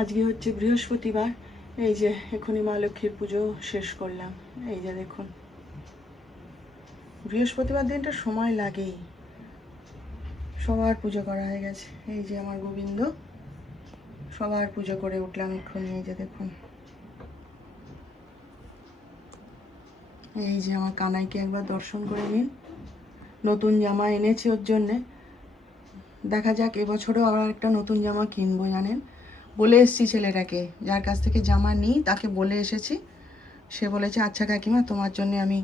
আজকে হচ্ছে বৃহস্পতিবার। এই যে এখনই মা লক্ষ্মীর পুজো শেষ করলাম। এই যে দেখুন, বৃহস্পতিবার দিনটা সময় লাগেই, সবার পুজো করা হয়ে গেছে। এই যে আমার গোবিন্দ, সবার পুজো করে উঠলাম এক্ষুনি। এই যে দেখুন, এই যে আমার কানাইকে একবার দর্শন করে নিন। নতুন জামা এনেছি ওর জন্যে, দেখা যাক এবছরও আবার একটা নতুন জামা কিনবো। জানেন, বলে এসেছি ছেলেটাকে, যার কাছ থেকে জামা নিই তাকে বলে এসেছি। সে বলেছে আচ্ছা কাকিমা, তোমার জন্য আমি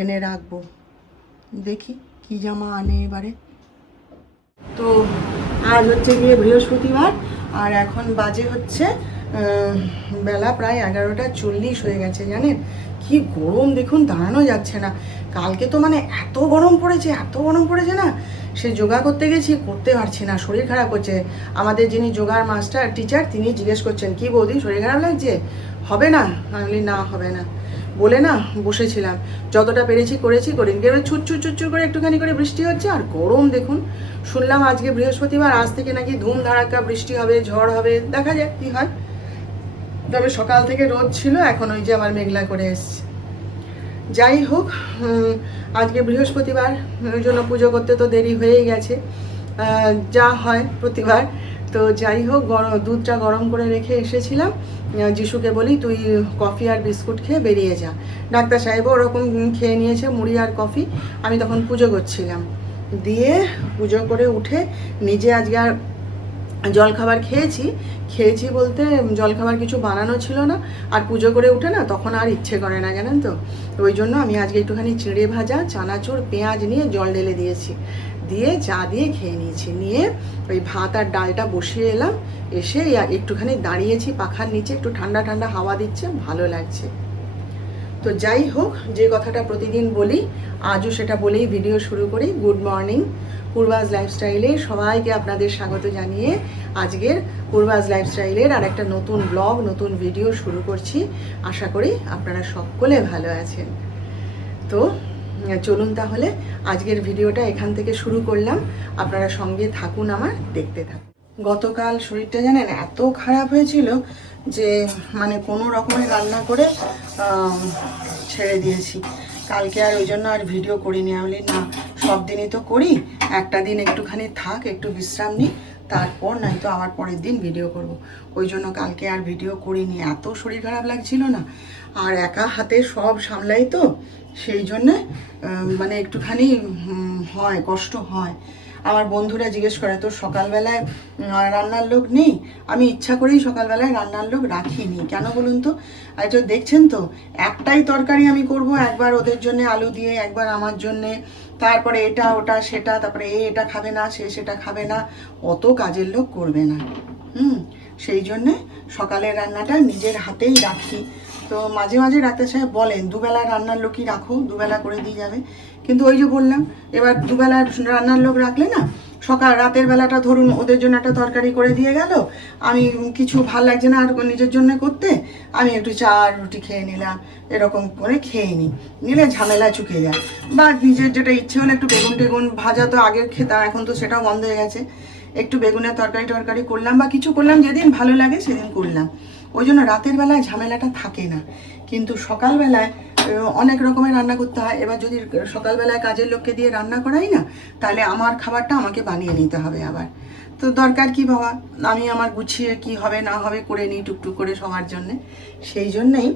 এনে রাখবো। দেখি কি জামা আনে এবারে। তো আজ হচ্ছে গিয়ে বৃহস্পতিবার, আর এখন বাজে হচ্ছে বেলা প্রায় 11:40 হয়ে গেছে। জানেন কি গরম দেখুন, দাঁড়ানো যাচ্ছে না। কালকে তো মানে এত গরম পড়েছে, এত গরম পড়েছে না, সে যোগা করতে গেছি, করতে পারছি না, শরীর খারাপ হচ্ছে। আমাদের যিনি যোগার মাস্টার টিচার, তিনি জিজ্ঞেস করছেন কি বৌদি শরীর খারাপ লাগছে, হবে না? আমি বলি না হবে না বলে না বসেছিলাম, যতটা পেরেছি করেছি, করিনি। এবার ছুটছুট করে একটুখানি করে বৃষ্টি হচ্ছে, আর গরম দেখুন। শুনলাম আজকে বৃহস্পতিবার, আজ থেকে নাকি ধুম ধাড়াক্কা বৃষ্টি হবে, ঝড় হবে, দেখা যাক কি হয়। তবে সকাল থেকে রোদ ছিল, এখন ওই যে আবার মেঘলা করে এসছে। যাই হোক, আজকে বৃহস্পতিবার, ওই জন্য পুজো করতে তো দেরি হয়েই গেছে, যা হয় প্রতিবার। তো যাই হোক, দুধটা গরম করে রেখে এসেছিলাম। যিশুকে বলি তুই কফি আর বিস্কুট খেয়ে বেরিয়ে যা। ডাক্তার সাহেবও ওরকম খেয়ে নিয়েছে, মুড়ি আর কফি। আমি তখন পুজো করছিলাম, দিয়ে পুজো করে উঠে নিজে আজকে আর জলখাবার খেয়েছি বলতে জলখাবার কিছু বানানো ছিল না, আর পুজো করে উঠে না তখন আর ইচ্ছে করে না, জানেন তো। ওই জন্য আমি আজকে একটুখানি চিঁড়ে ভাজা, চানাচুর, পেঁয়াজ নিয়ে জল ঢেলে দিয়েছি, দিয়ে চা দিয়ে খেয়ে নিয়েছি। নিয়ে ওই ভাত আর ডালটা বসিয়ে এলাম, এসে একটুখানি দাঁড়িয়েছি পাখার নিচে, একটু ঠান্ডা ঠান্ডা হাওয়া দিচ্ছে, ভালো লাগছে। তো যাই হোক, যে কথাটা প্রতিদিন বলি আজও সেটা বলেই ভিডিও শুরু করি। গুড মর্নিং, পূর্বাজ লাইফস্টাইলে সবাইকে আপনাদের স্বাগত জানিয়ে আজকের পূর্বাজ লাইফস্টাইলের আর একটা নতুন ব্লগ, নতুন ভিডিও শুরু করছি। আশা করি আপনারা সকলে ভালো আছেন। তো চলুন তাহলে আজকের ভিডিওটা এখান থেকে শুরু করলাম, আপনারা সঙ্গে থাকুন, আমার দেখতে থাকুন। গতকাল শরীরটা জানেন এত খারাপ হয়েছিল যে মানে কোনো রকমের রান্না করে ছেড়ে দিয়েছি। কালকে আর ওই জন্য আর ভিডিও করিনি। আমি বলি না, সব দিনই তো করি, একটা দিন একটুখানি থাক, একটু বিশ্রাম নিই, তারপর নাই তো আবার পরের দিন ভিডিও করব। ওই জন্য কালকে আর ভিডিও করিনি, এত শরীর খারাপ লাগছিল না, আর একা হাতে সব সামলাই তো, সেই জন্যে মানে একটুখানি হয়, কষ্ট হয়। আমার বন্ধুরা জিজ্ঞেস করে তোর সকালবেলায় রান্নার লোক নেই? আমি ইচ্ছা করেই সকালবেলায় রান্নার লোক রাখিনি। কেন বলুন তো? আর তো দেখছেন তো, একটাই তরকারি আমি করব, একবার ওদের জন্য আলু দিয়ে, একবার আমার জন্যে, তারপরে এটা ওটা সেটা, তারপরে এটা খাবে না, সে সেটা খাবে না, অত কাজের লোক করবে না। সেই জন্যে সকালের রান্নাটা নিজের হাতেই রাখি। তো মাঝে মাঝে ডাক্তার সাহেব বলেন দুবেলা রান্নার লোকই রাখো, দুবেলা করে দিয়ে যাবে। কিন্তু ওই যে বললাম, এবার দুবেলা রান্নার লোক রাখলে না, রাতের বেলাটা ধরুন ওদের জন্য একটা তরকারি করে দিয়ে গেল, আমি কিছু ভাল লাগছে না আর নিজের জন্য করতে, আমি একটু চা আর রুটি খেয়ে নিলাম, এরকম করে খেয়ে নিলে ঝামেলা চুকে যায়। বা নিজের যেটা ইচ্ছে হলো একটু বেগুন টেগুন ভাজা, তো আগে খেতাম, এখন তো সেটাও বন্ধ হয়ে গেছে, একটু বেগুনের তরকারি করলাম বা কিছু করলাম, যেদিন ভালো লাগে সেদিন করলাম। ওই জন্য রাতের বেলায় ঝামেলাটা থাকে না। কিন্তু সকালবেলায় অনেক রকমের রান্না করতে হয়। এবার যদি সকালবেলায় কাজের লোককে দিয়ে রান্না করাই না, তাহলে আমার খাবারটা আমাকে বানিয়ে নিতে হবে আবার। তো দরকার কি বাবা, আমি আমার গুছিয়ে কি হবে না হবে করে নিই টুকটুক করে সবার জন্যে। সেই জন্যেই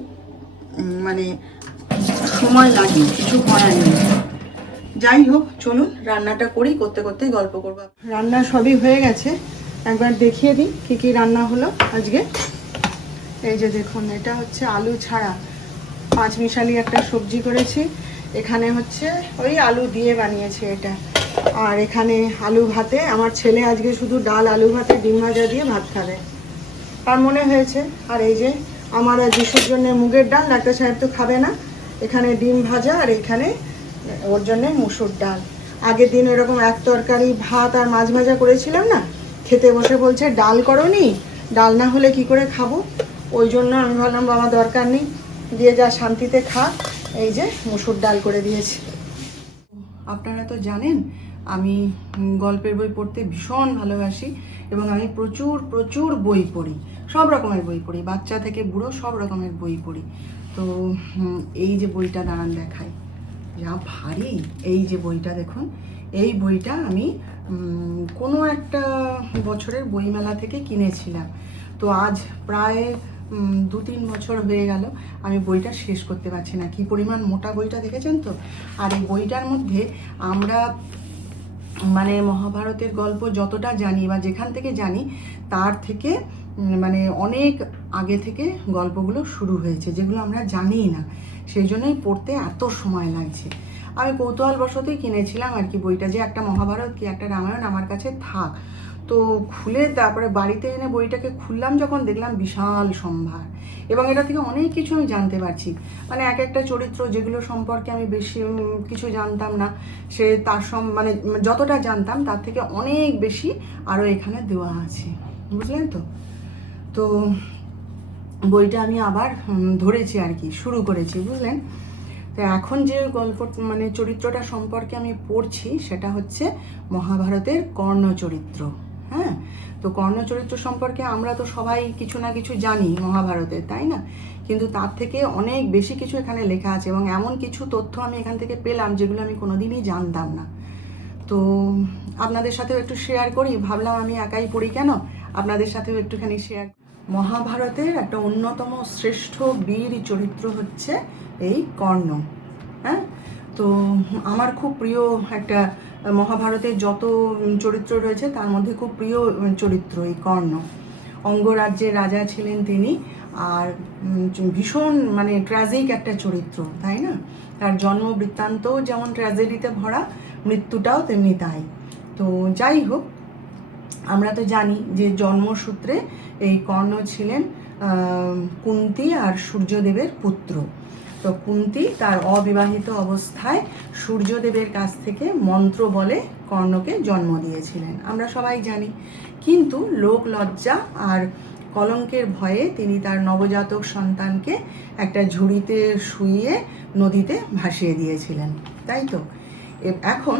মানে সময় লাগে, কিছু করার নেই। যাই হোক, চলুন রান্নাটা করি, করতে করতেই গল্প করবো। রান্না সবই হয়ে গেছে, একবার দেখিয়ে দিই কী কী রান্না হলো আজকে। এই যে দেখুন, এটা হচ্ছে আলু ছাড়া পাঁচমিশালি একটা সবজি করেছি। এখানে হচ্ছে ওই আলু দিয়ে বানিয়েছি এটা। আর এখানে আলু ভাতে, আমার ছেলে আজকে শুধু ডাল আলু ভাতে ডিম ভাজা দিয়ে ভাত খাবে, তার মনে হয়েছে। আর এই যে আমার আর যিশুর জন্য মুগের ডাল, ডাক্তার সাহেব তো খাবে না, এখানে ডিম ভাজা, আর এখানে ওর জন্যে মুসুর ডাল। আগের দিন এরকম এক তরকারি ভাত আর মাছ ভাজা করেছিলাম না, খেতে বসে বলছে ডাল করোনি, ডাল না হলে কি করে খাবো? ওই জন্য আমি ভাবলাম বাবা দরকার নেই, দিয়ে যা শান্তিতে খা, এই যে মুসুর ডাল করে দিয়েছি। আপনারা তো জানেন আমি গল্পের বই পড়তে ভীষণ ভালোবাসি, এবং আমি প্রচুর প্রচুর বই পড়ি, সব রকমের বই পড়ি, বাচ্চা থেকে বুড়ো সব রকমের বই পড়ি। তো এই যে বইটা দাঁড়ান দেখাই, যা ভারী। এই যে বইটা দেখুন, এই বইটা আমি কোনো একটা বছরের বইমেলা থেকে কিনেছিলাম। তো আজ প্রায় 2-3 বছর হয়ে গেল আমি বইটা শেষ করতে পারছি না। কি পরিমাণ মোটা বইটা দেখেছেন তো। আর এই বইটার মধ্যে আমরা মানে মহাভারতের গল্প যতটা জানি বা যেখান থেকে জানি তার থেকে মানে অনেক আগে থেকে গল্পগুলো শুরু হয়েছে, যেগুলো আমরা জানিই না, সেই জন্যই পড়তে এত সময় লাগছে। আমি কৌতূহলবশতই কিনেছিলাম আর কি বইটা, যে একটা মহাভারত কি একটা রামায়ণ আমার কাছে থাক। তো খুলে তারপরে বাড়িতে এনে বইটাকে খুললাম যখন, দেখলাম বিশাল সম্ভার, এবং এটা থেকে অনেক কিছু আমি জানতে পারছি। মানে এক একটা চরিত্র যেগুলো সম্পর্কে আমি বেশি কিছু জানতাম না, সে তার মানে যতটা জানতাম তার থেকে অনেক বেশি আরও এখানে দেওয়া আছে, বুঝলেন তো। তো বইটা আমি আবার ধরেছি আর কি, শুরু করেছি, বুঝলেন। তো এখন যে গল্প মানে চরিত্রটা সম্পর্কে আমি পড়ছি সেটা হচ্ছে মহাভারতের কর্ণ চরিত্র। হ্যাঁ, তো কর্ণ চরিত্র সম্পর্কে আমরা তো সবাই কিছু না কিছু জানি মহাভারতের, তাই না? কিন্তু তার থেকে অনেক বেশি কিছু এখানে লেখা আছে, এবং এমন কিছু তথ্য আমি এখান থেকে পেলাম যেগুলো আমি কোনোদিনই জানতাম না। তো আপনাদের সাথেও একটু শেয়ার করি, ভাবলাম আমি একাই পড়ি কেন, আপনাদের সাথেও একটুখানি শেয়ার। মহাভারতের একটা অন্যতম শ্রেষ্ঠ বীর চরিত্র হচ্ছে এই কর্ণ। হ্যাঁ, তো আমার খুব প্রিয় একটা, মহাভারতের যত চরিত্র রয়েছে তার মধ্যে খুব প্রিয় চরিত্র এই কর্ণ। অঙ্গরাজ্যের রাজা ছিলেন তিনি, আর ভীষণ মানে ট্র্যাজিক একটা চরিত্র, তাই না? তার জন্ম বৃত্তান্তও যেমন ট্র্যাজেডিতে ভরা, মৃত্যুটাও তেমনি তাই। তো যাই হোক, আমরা তো জানি যে জন্মসূত্রে এই কর্ণ ছিলেন কুন্তী আর সূর্যদেবের পুত্র। তো কুন্তী তার অবিবাহিত অবস্থায় সূর্যদেবের কাছ থেকে মন্ত্র বলে কর্ণকে জন্ম দিয়েছিলেন, আমরা সবাই জানি। কিন্তু লোক লজ্জা আর কলঙ্কের ভয়ে তিনি তার নবজাতক সন্তানকে একটা ঝুড়িতে শুইয়ে নদীতে ভাসিয়ে দিয়েছিলেন, তাই তো। এখন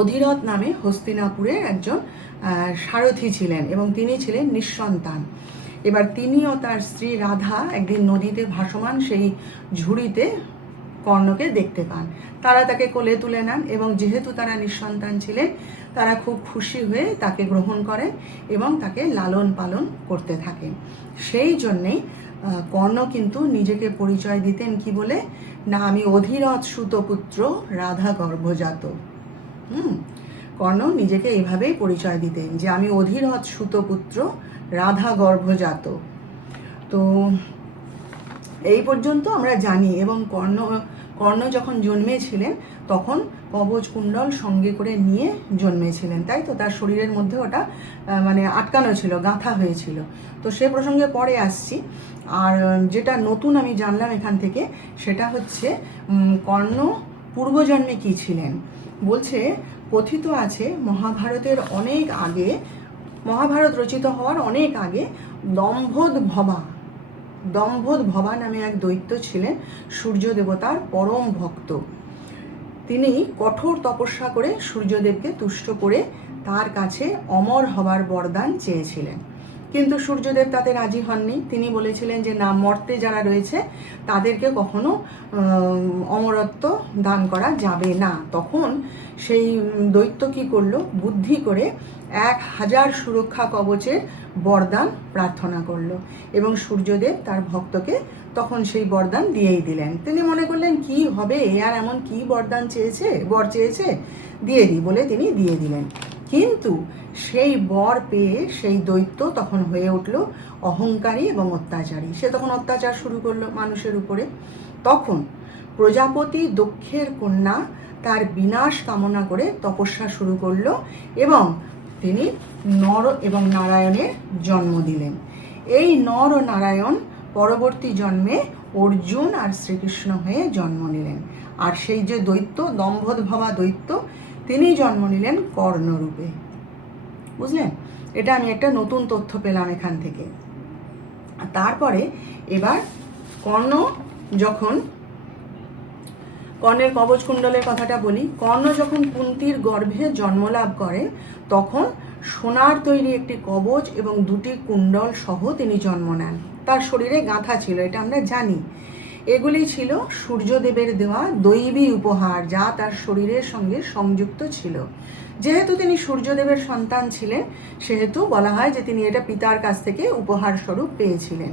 অধিরথ নামে হস্তিনাপুরের একজন সারথি ছিলেন, এবং তিনি ছিলেন নিঃসন্তান। এবার তিনি ও তার স্ত্রী রাধা একদিন নদীতে ভাসমান সেই ঝুড়িতে কর্ণকে দেখতে পান। তারা তাকে কোলে তুলে নেন, এবং যেহেতু তারা নিঃসন্তান ছিলেন তারা খুব খুশি হয়ে তাকে গ্রহণ করেন এবং তাকে লালন পালন করতে থাকেন। সেই জন্যেই কর্ণ কিন্তু নিজেকে পরিচয় দিতেন কি বলে, না আমি অধিরথ সুতপুত্র রাধা গর্ভজাত। কর্ণ নিজেকে এইভাবেই পরিচয় দিতেন যে আমি অধিরথ সুতপুত্র রাধা গর্ভজাত। তো এই পর্যন্ত আমরা জানি। এবং কর্ণ যখন জন্মেছিলেন তখন কবচ কুণ্ডল সঙ্গে করে নিয়ে জন্মেছিলেন, তাই তো। তার শরীরের মধ্যে ওটা মানে আটকানো ছিল, গাঁথা হয়েছিল। তো সে প্রসঙ্গে পরে আসছি। আর যেটা নতুন আমি জানলাম এখান থেকে সেটা হচ্ছে কর্ণ পূর্বজন্মে কি ছিলেন। বলছে, কথিত আছে মহাভারতের অনেক আগে, মহাভারত রচিত হওয়ার অনেক আগে দম্ভোদ্ভবা নামে এক দৈত্য ছিলেন, সূর্য দেবতার পরম ভক্ত। তিনি কঠোর তপস্যা করে সূর্যদেবকে তুষ্ট করে তার কাছে অমর হবার বরদান চেয়েছিলেন। কিন্তু সূর্যদেব তাতে রাজি হননি। তিনি বলেছিলেন যে না, মর্তে যারা রয়েছে তাদেরকে কখনো অমরত্ব দান করা যাবে না। তখন সেই দৈত্য কী করলো, বুদ্ধি করে 1000 সুরক্ষা কবচের বরদান প্রার্থনা করলো, এবং সূর্যদেব তার ভক্তকে তখন সেই বরদান দিয়েই দিলেন। তিনি মনে করলেন কি হবে, আর এমন কি বর চেয়েছে, দিয়ে দিই বলে তিনি দিয়ে দিলেন। কিন্তু সেই বর পেয়ে সেই দৈত্য তখন হয়ে উঠল অহংকারী এবং অত্যাচারী। সে তখন অত্যাচার শুরু করলো মানুষের উপরে। তখন প্রজাপতি দক্ষের কন্যা তার বিনাশ কামনা করে তপস্যা শুরু করলো, এবং তিনি নর এবং নারায়ণের জন্ম দিলেন। এই নর ও নারায়ণ পরবর্তী জন্মে অর্জুন আর শ্রীকৃষ্ণ হয়ে জন্ম নিলেন। আর সেই যে দৈত্য, দম্ভোদ্ভবা দৈত্য, তিনি জন্ম নিলেন কর্ণরূপে, বুঝলেন। এটা আমি একটা নতুন তথ্য পেলাম এখান থেকে। তারপরে এবার কর্ণের কবচ কুণ্ডলের কথাটা বলি। কর্ণ যখন কুন্তীর গর্ভে জন্মলাভ করেন তখন সোনার তৈরি একটি কবচ এবং 2টি কুণ্ডল সহ তিনি জন্ম নেন। তার শরীরে গাঁথা ছিল, এটা আমরা জানি। এগুলি ছিল সূর্যদেবের দেওয়া দৈবী উপহার, যা তার শরীরের সঙ্গে সংযুক্ত ছিল। যেহেতু তিনি সূর্যদেবের সন্তান ছিলেন, সেহেতু বলা হয় যে তিনি এটা পিতার কাছ থেকে উপহার স্বরূপ পেয়েছিলেন।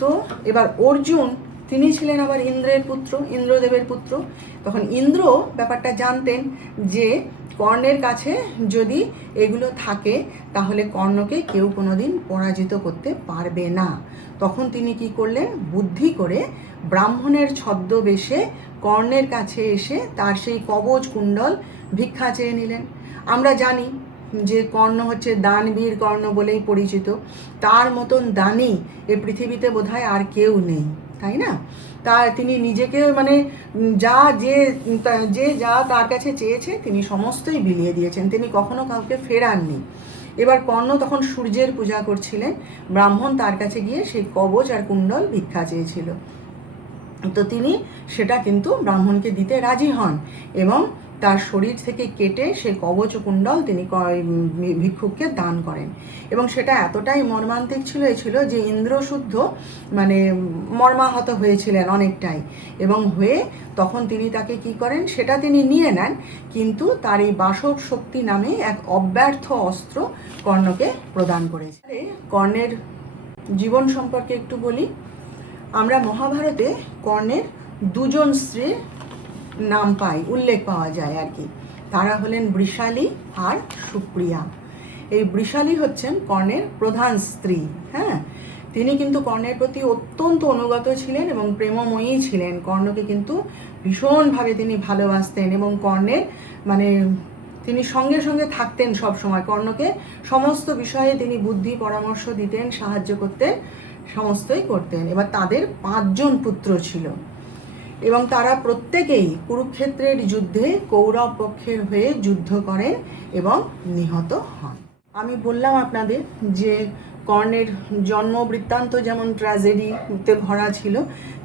তো এবার অর্জুন, তিনি ছিলেন আবার ইন্দ্রের পুত্র, ইন্দ্রদেবের পুত্র। তখন ইন্দ্র ব্যাপারটা জানতেন যে কর্ণের কাছে যদি এগুলো থাকে তাহলে কর্ণকে কেউ কোনোদিন পরাজিত করতে পারবে না। তখন তিনি কি করলেন, বুদ্ধি করে ব্রাহ্মণের ছদ্মবেশে কর্ণের কাছে এসে তার সেই কবচ কুণ্ডল ভিক্ষা চেয়ে নিলেন। আমরা জানি যে কর্ণ হচ্ছে দানবীর কর্ণ বলেই পরিচিত। তার মতন দানি এই পৃথিবীতে বোধহয় আর কেউ নেই, তাই না? তিনি নিজেকে মানে যে যা তার কাছে চেয়েছে তিনি সমস্তই বিলিয়ে দিয়েছেন, তিনি কখনো কাউকে ফেরাননি। এবার কর্ণ তখন সূর্যের পূজা করছিলেন, ব্রাহ্মণ তার কাছে গিয়ে সেই কবচ আর কুণ্ডল ভিক্ষা চেয়েছিল। তো তিনি সেটা কিন্তু ব্রাহ্মণকে দিতে রাজি হন এবং তার শরীর থেকে কেটে সেই কবচ কুণ্ডল তিনি ভিক্ষুককে দান করেন। এবং সেটা এতটাই মর্মান্তিক ছিল যে ইন্দ্রশুদ্ধ মানে মর্মাহত হয়েছিলেন অনেকটাই, এবং হয়ে তখন তিনি তাকে কি করেন, সেটা তিনি নিয়ে নেন, কিন্তু তার এই বাসব শক্তি নামে এক অব্যর্থ অস্ত্র কর্ণকে প্রদান করেছে। কর্ণের জীবন সম্পর্কে একটু বলি। আমরা মহাভারতে কর্ণের 2জন স্ত্রীর নাম পাই, উল্লেখ পাওয়া যায় আর কি। তারা হলেন বৃষালী আর সুপ্রিয়া। এই বৃষালী হচ্ছেন কর্ণের প্রধান স্ত্রী। হ্যাঁ, তিনি কিন্তু কর্ণের প্রতি অত্যন্ত অনুগত ছিলেন এবং প্রেমময়ী ছিলেন। কর্ণকে কিন্তু ভীষণভাবে তিনি ভালোবাসতেন এবং কর্ণের মানে তিনি সঙ্গে সঙ্গে থাকতেন সব সময়। কর্ণকে সমস্ত বিষয়ে তিনি বুদ্ধি পরামর্শ দিতেন, সাহায্য করতেন, সমস্তই করতেন। এবার তাদের 5 জন পুত্র ছিল এবং তারা প্রত্যেকেই কুরুক্ষেত্রের যুদ্ধে কৌরব পক্ষের হয়ে যুদ্ধ করেন এবং নিহত হন। আমি বললাম আপনাদের যে কর্ণের জন্ম বৃত্তান্ত যেমন ট্র্যাজেডিতে ভরা ছিল,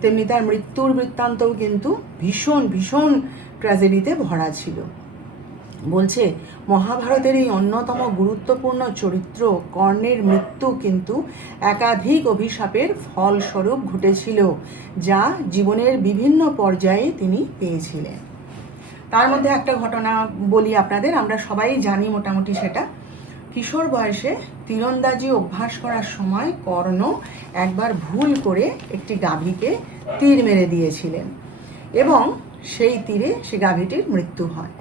তেমনি তার মৃত্যুর বৃত্তান্তও কিন্তু ভীষণ ভীষণ ট্র্যাজেডিতে ভরা ছিল। বলছে মহাভারতের এই অন্যতম গুরুত্বপূর্ণ চরিত্র কর্ণের মৃত্যু কিন্তু একাধিক অভিশাপের ফলস্বরূপ ঘটেছিল, যা জীবনের বিভিন্ন পর্যায়ে তিনি পেয়েছিলেন। তার মধ্যে একটা ঘটনা বলি আপনাদের, আমরা সবাই জানি মোটামুটি সেটা। কিশোর বয়সে তীরন্দাজি অভ্যাস করার সময় কর্ণ একবার ভুল করে একটি গাভীকে তীর মেরে দিয়েছিলেন এবং সেই তীরে সে গাভীটির মৃত্যু হয়।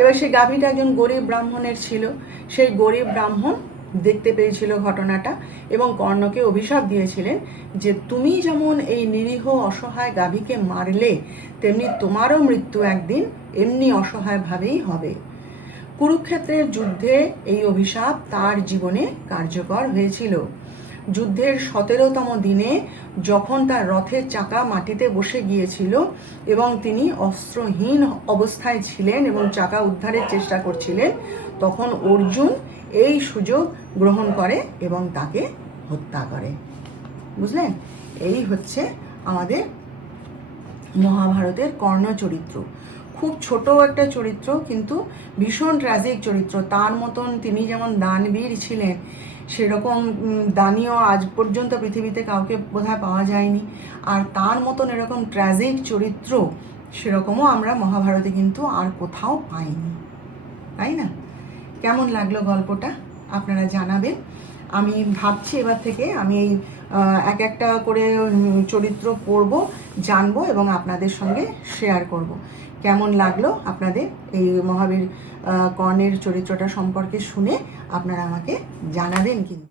এবার সেই গাভীটা একজন গরিব ব্রাহ্মণের ছিল। সেই গরিব ব্রাহ্মণ দেখতে পেয়েছিল ঘটনাটা এবং কর্ণকে অভিশাপ দিয়েছিলেন যে তুমি যেমন এই নিরীহ অসহায় গাভীকে মারলে, তেমনি তোমারও মৃত্যু একদিন এমনি অসহায়ভাবেই হবে। কুরুক্ষেত্রের যুদ্ধে এই অভিশাপ তার জীবনে কার্যকর হয়েছিল। যুদ্ধের 17তম দিনে যখন তার রথের চাকা মাটিতে বসে গিয়েছিল এবং তিনি অস্ত্রহীন অবস্থায় ছিলেন এবং চাকা উদ্ধারের চেষ্টা করছিলেন, তখন অর্জুন এই সুযোগ গ্রহণ করে এবং তাকে হত্যা করে। বুঝলেন? এই হচ্ছে আমাদের মহাভারতের কর্ণ চরিত্র। খুব ছোট একটা চরিত্র, কিন্তু ভীষণ ট্র্যাজিক চরিত্র। তার মতন তিনি যেমন দানবীর ছিলেন, সেরকম দানিও আজ পর্যন্ত পৃথিবীতে কাউকে বোধহয় পাওয়া যায়নি। আর তার মতন এরকম ট্র্যাজিক চরিত্র সেরকমও আমরা মহাভারতে কিন্তু আর কোথাও পাইনি, তাই না? কেমন লাগলো গল্পটা আপনারা জানাবেন। আমি ভাবছি এবার থেকে আমি এই এক একটা করে চরিত্র পড়ব, জানবো এবং আপনাদের সঙ্গে শেয়ার করব। কেমন লাগলো আপনাদের এই মহাবীর কর্ণের চরিত্রটা সম্পর্কে শুনে আপনারা আমাকে জানাবেন কিন্তু।